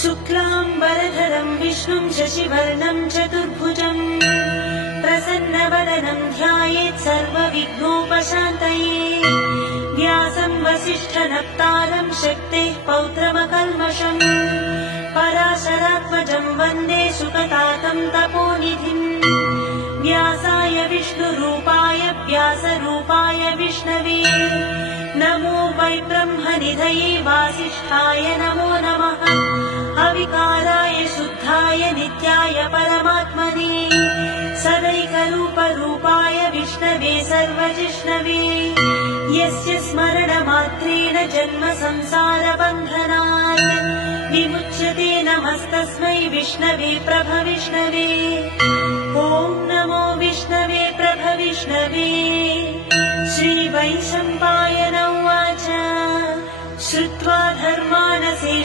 शुक्लाम्बरधरं विष्णुं शशिवर्णं चतुर्भुजं प्रसन्नवदनं ध्यायेत् सर्वविघ्नोपशान्तये व्यासं वसिष्ठनप्तारं शक्तेः पौत्रमकल्मषम् पराशरात्मजं वन्दे सुकतातं तपोनिधिम् व्यासाय विष्णुरूपाय व्यासरूपाय विष्णवे नमो वै ब्रह्मनिधये वासिष्ठाय नमो नमः अविकाराय शुद्धाय नित्याय परमात्मने सदैकरूपरूपाय विष्णवे सर्वजिष्णवे यस्य स्मरणमात्रेण जन्म संसारबन्धनात् विमुच्यते नमस्तस्मै विष्णवे प्रभविष्णवे ॐ नमो विष्णवे प्रभविष्णवे श्रीवैशम्पायन उवाच श्रुत्वा धर्मानसे